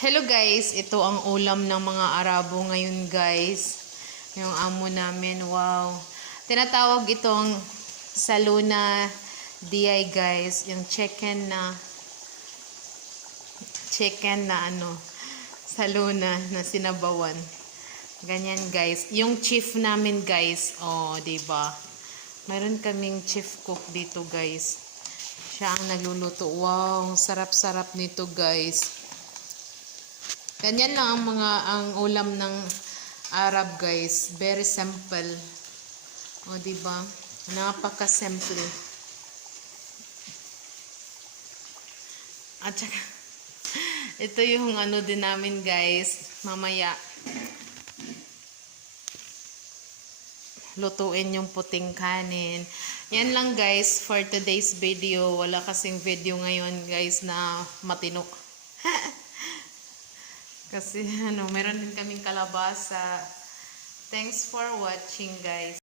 Hello guys, ito ang ulam ng mga Arabo ngayon guys. Yung amo namin, wow. Tinatawag itong Saluna DI guys, yung chicken na Saluna na sinabawan. Ganyan guys. Yung chief namin guys, oh, 'di ba? Mayroon kaming chief cook dito guys. Siya ang nagluluto. Wow, sarap-sarap nito guys. Ganyan lang ang ulam ng Arab guys. Very simple. O di ba? Napaka-simple. At saka ito yung din namin guys. Mamaya lutuin yung puting kanin. Yan lang guys for today's video. Wala kasing video ngayon guys na matino. Kasi meron din kaming kalabasa. Thanks for watching guys.